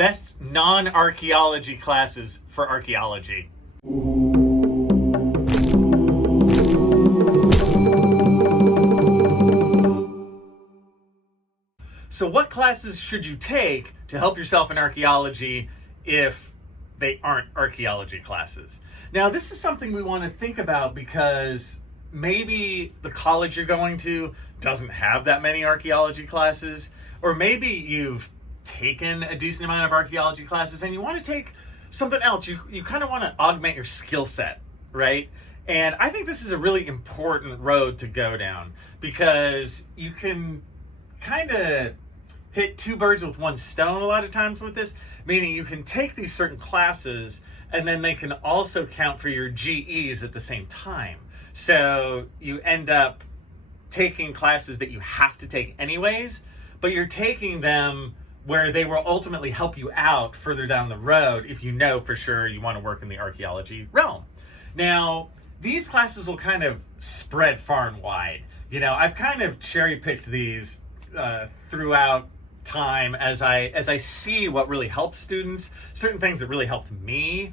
best non-archaeology classes for archaeology. So what classes should you take to help yourself in archaeology if they aren't archaeology classes? Now, this is something we want to think about because maybe the college you're going to doesn't have that many archaeology classes, or maybe you've taken a decent amount of archaeology classes and you want to take something else. You kind of want to augment your skill set, right? And I think this is a really important road to go down because you can kind of hit two birds with one stone a lot of times with this, meaning you can take these certain classes and then they can also count for your GEs at the same time. So you end up taking classes that you have to take anyways, but you're taking them where they will ultimately help you out further down the road if you know for sure you want to work in the archaeology realm. Now, these classes will kind of spread far and wide. You know, I've kind of cherry-picked these throughout time as I see what really helps students, certain things that really helped me,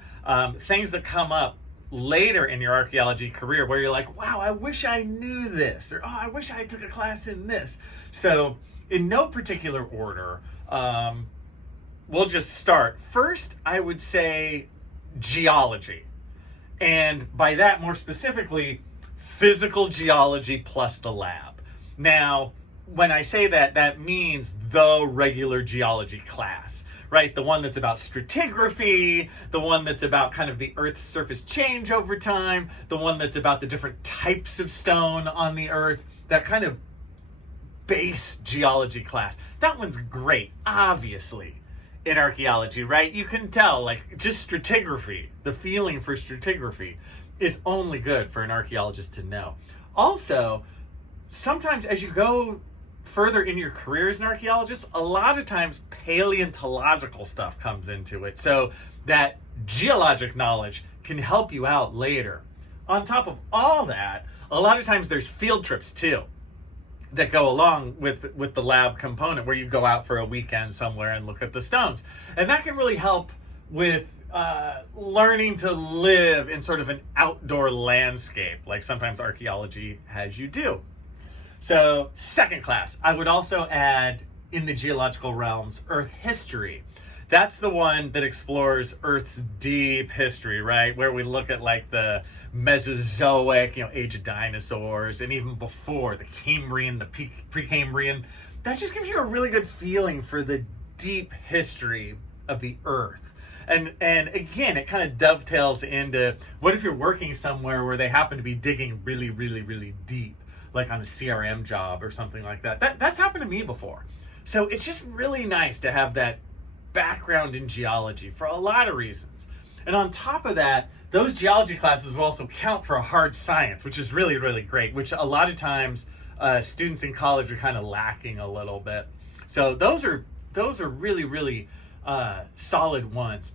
things that come up later in your archaeology career where you're like, wow, I wish I knew this, or oh, I wish I took a class in this. So in no particular order, we'll just start. First, I would say geology. And by that, more specifically, physical geology plus the lab. Now, when I say that, that means the regular geology class, right? The one that's about stratigraphy, the one that's about kind of the Earth's surface change over time, the one that's about the different types of stone on the Earth, that kind of base geology class. That one's great, obviously, in archaeology, right? You can tell, like, just stratigraphy, the feeling for stratigraphy is only good for an archaeologist to know. Also, sometimes as you go further in your career as an archaeologist, a lot of times paleontological stuff comes into it. So that geologic knowledge can help you out later. On top of all that, a lot of times there's field trips too that go along with the lab component where you go out for a weekend somewhere and look at the stones. And that can really help with learning to live in sort of an outdoor landscape, like sometimes archaeology has you do. So second class, I would also add in the geological realms, Earth history. That's the one that explores Earth's deep history, right? Where we look at like the Mesozoic, age of dinosaurs, and even before the Cambrian, the Precambrian. That just gives you a really good feeling for the deep history of the Earth. And again, it kind of dovetails into what if you're working somewhere where they happen to be digging really, really, really deep, like on a CRM job or something like that. That's happened to me before. So it's just really nice to have that background in geology for a lot of reasons. And on top of that, those geology classes will also count for a hard science, which is really, really great, which a lot of times students in college are kind of lacking a little bit. So those are really, really solid ones.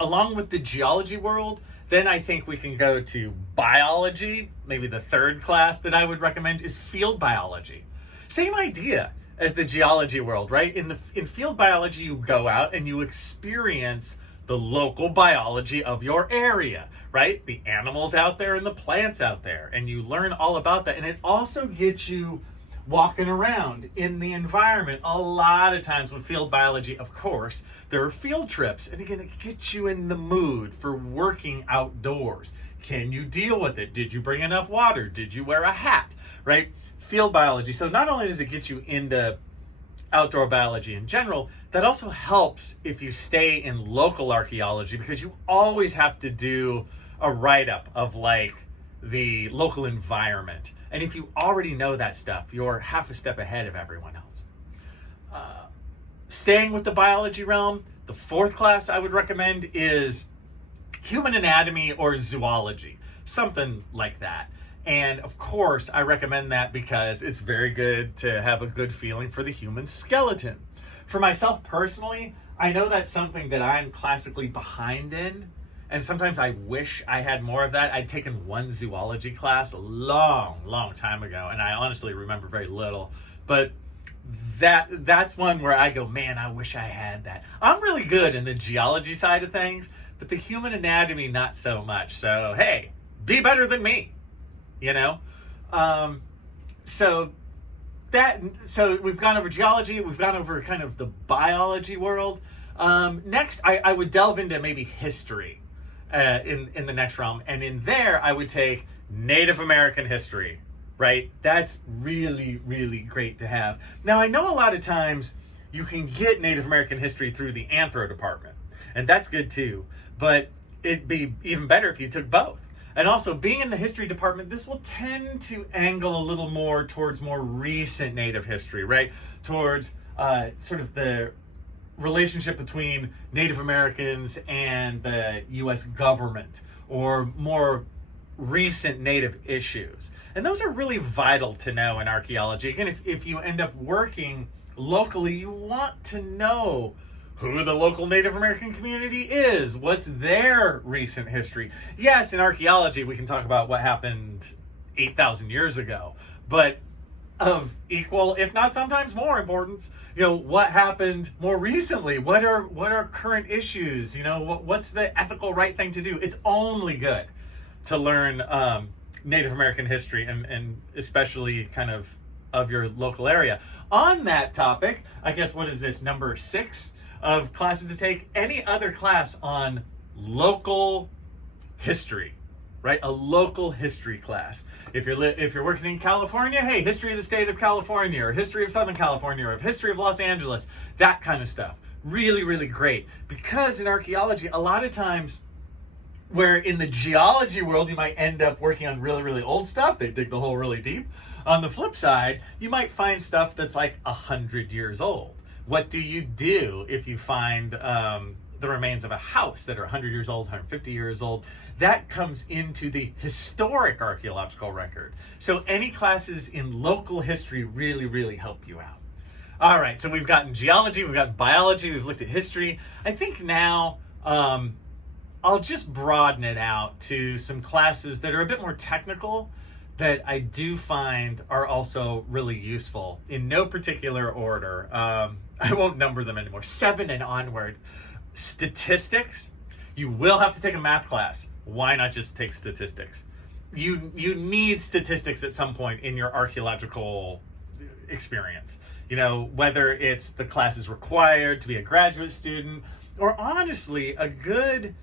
Along with the geology world, then I think we can go to biology. Maybe the third class that I would recommend is field biology. Same idea as the geology world, right? In field biology, you go out and you experience the local biology of your area, right? The animals out there and the plants out there, and you learn all about that. And it also gets you walking around in the environment. A lot of times with field biology, of course, there are field trips. And again, it gets you in the mood for working outdoors. Can you deal with it? Did you bring enough water? Did you wear a hat, right? Field biology. So not only does it get you into outdoor biology in general, that also helps if you stay in local archaeology, because you always have to do a write-up of like the local environment. And if you already know that stuff, you're half a step ahead of everyone else. Staying with the biology realm, the fourth class I would recommend is human anatomy or zoology, something like that. And of course, I recommend that because it's very good to have a good feeling for the human skeleton. For myself personally, I know that's something that I'm classically behind in. And sometimes I wish I had more of that. I'd taken one zoology class a long, long time ago, and I honestly remember very little. But that's one where I go, man, I wish I had that. I'm really good in the geology side of things, but the human anatomy, not so much. So, hey, be better than me, you know? So we've gone over geology, we've gone over kind of the biology world. Next, I would delve into maybe history in the next realm. And in there, I would take Native American history, right? That's really, really great to have. Now, I know a lot of times you can get Native American history through the anthro department, and that's good too. But it'd be even better if you took both. And also, being in the history department, this will tend to angle a little more towards more recent Native history, right? Towards sort of the relationship between Native Americans and the U.S. government, or more recent Native issues. And those are really vital to know in archaeology. Again, if you end up working locally, you want to know who the local Native American community is. What's their recent history? Yes, in archaeology, we can talk about what happened 8,000 years ago, but of equal, if not sometimes more importance, what happened more recently? What are current issues? What's the ethical right thing to do? It's only good to learn Native American history, and especially kind of your local area. On that topic, I guess, what is this, number 6 of classes to take? Any other class on local history, right? A local history class. If you're working in California, hey, history of the state of California, or history of Southern California, or history of Los Angeles, that kind of stuff. Really, really great. Because in archaeology, a lot of times, where in the geology world, you might end up working on really, really old stuff. They dig the hole really deep. On the flip side, you might find stuff that's like 100 years old. What do you do if you find the remains of a house that are 100 years old, 150 years old? That comes into the historic archaeological record. So any classes in local history really, really help you out. All right, so we've gotten geology, we've got biology, we've looked at history. I think now I'll just broaden it out to some classes that are a bit more technical that I do find are also really useful in no particular order. I won't number them anymore. 7 and onward. Statistics. You will have to take a math class. Why not just take statistics? You need statistics at some point in your archaeological experience. Whether it's the class is required to be a graduate student, or honestly, a good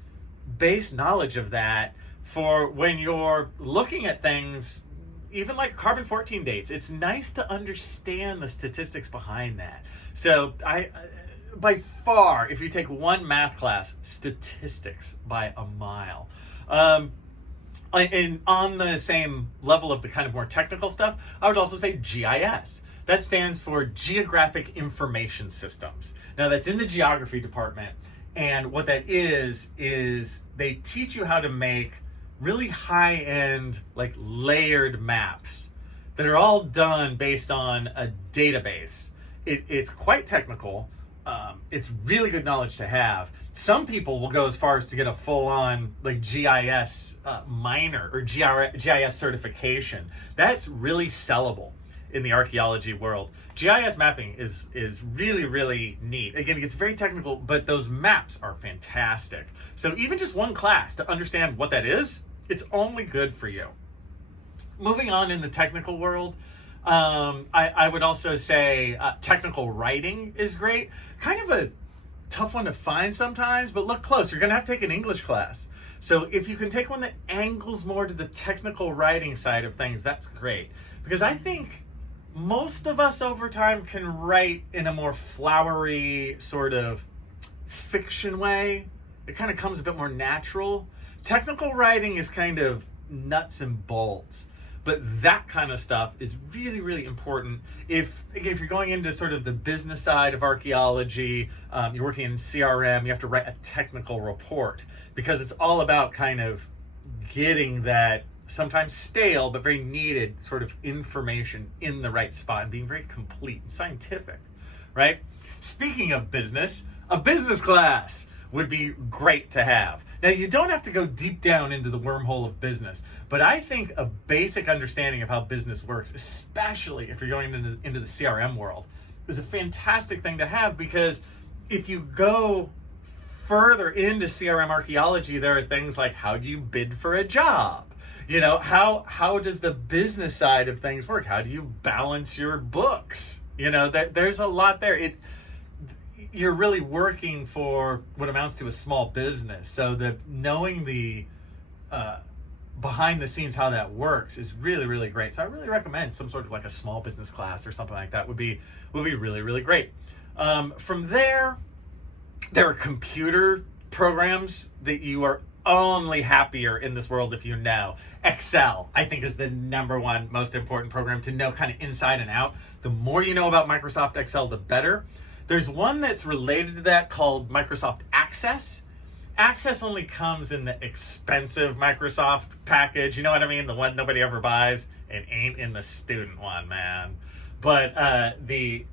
base knowledge of that for when you're looking at things, even like carbon-14 dates. It's nice to understand the statistics behind that. So by far, if you take one math class, statistics by a mile. And on the same level of the kind of more technical stuff, I would also say GIS. That stands for Geographic Information Systems. Now, that's in the geography department. And what that is they teach you how to make really high-end, like layered maps that are all done based on a database. It's quite technical. It's really good knowledge to have. Some people will go as far as to get a full-on like GIS minor or GIS certification. That's really sellable in the archaeology world. GIS mapping is really, really neat. Again, it gets very technical, but those maps are fantastic. So even just one class to understand what that is, it's only good for you. Moving on in the technical world, I would also say technical writing is great. Kind of a tough one to find sometimes, but look close. You're going to have to take an English class. So if you can take one that angles more to the technical writing side of things, that's great. Because I think most of us over time can write in a more flowery sort of fiction way. It kind of comes a bit more natural. Technical writing is kind of nuts and bolts. But that kind of stuff is really, really important. If you're going into sort of the business side of archaeology, you're working in CRM, you have to write a technical report because it's all about kind of getting that sometimes stale but very needed sort of information in the right spot and being very complete and scientific, right? Speaking of business, a business class would be great to have. Now, you don't have to go deep down into the wormhole of business, but I think a basic understanding of how business works, especially if you're going into the CRM world, is a fantastic thing to have, because if you go further into CRM archaeology, there are things like, how do you bid for a job? You know, how does the business side of things work? How do you balance your books? You know, there's a lot there. You're really working for what amounts to a small business. So that knowing the behind the scenes how that works is really, really great. So I really recommend some sort of like a small business class or something like that would be really, really great. From there are computer programs that you are only happier in this world if you know. Excel, I think, is the number one most important program to know kind of inside and out. The more you know about Microsoft Excel, the better. There's one that's related to that called Microsoft Access. Access only comes in the expensive Microsoft package. You know what I mean? The one nobody ever buys. It ain't in the student one, man. But the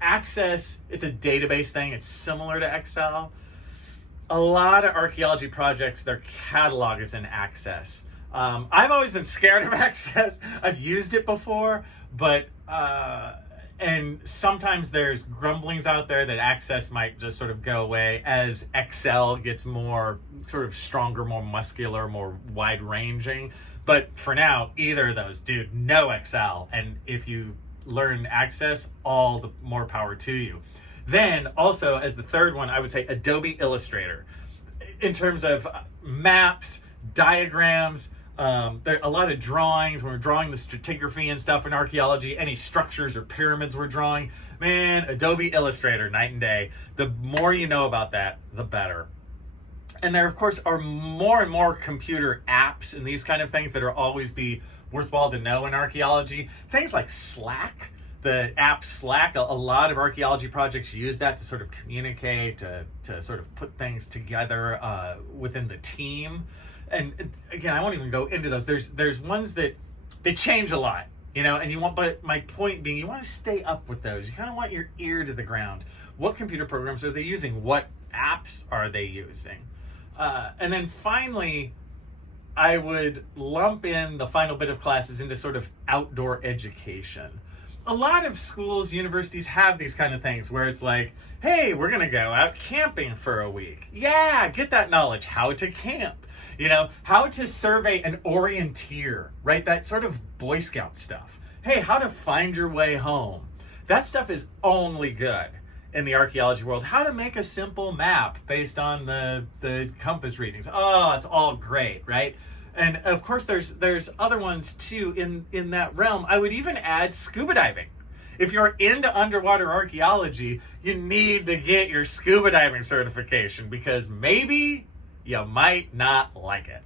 Access, it's a database thing. It's similar to Excel. A lot of archaeology projects, their catalog is in Access. I've always been scared of Access. I've used it before, but and sometimes there's grumblings out there that Access might just sort of go away as Excel gets more sort of stronger, more muscular, more wide-ranging. But for now, either of those, dude, know Excel. And if you learn Access, all the more power to you. Then also, as the third one, I would say Adobe Illustrator. In terms of maps, diagrams, there are a lot of drawings. When we're drawing the stratigraphy and stuff in archaeology, any structures or pyramids we're drawing, man, Adobe Illustrator, night and day. The more you know about that, the better. And there, of course, are more and more computer apps and these kind of things that will always be worthwhile to know in archaeology. Things like Slack. The app Slack, a lot of archaeology projects use that to sort of communicate, to sort of put things together within the team. And again, I won't even go into those. There's ones that they change a lot, you know, and but my point being, you want to stay up with those. You kind of want your ear to the ground. What computer programs are they using? What apps are they using? And then finally, I would lump in the final bit of classes into sort of outdoor education. A lot of schools, universities have these kind of things where it's like, hey, we're going to go out camping for a week. Yeah, get that knowledge. How to camp, you know, how to survey an orienteer, right? That sort of Boy Scout stuff. Hey, how to find your way home. That stuff is only good in the archaeology world. How to make a simple map based on the compass readings. Oh, it's all great, right? And of course, there's other ones too in that realm. I would even add scuba diving. If you're into underwater archaeology, you need to get your scuba diving certification, because maybe you might not like it.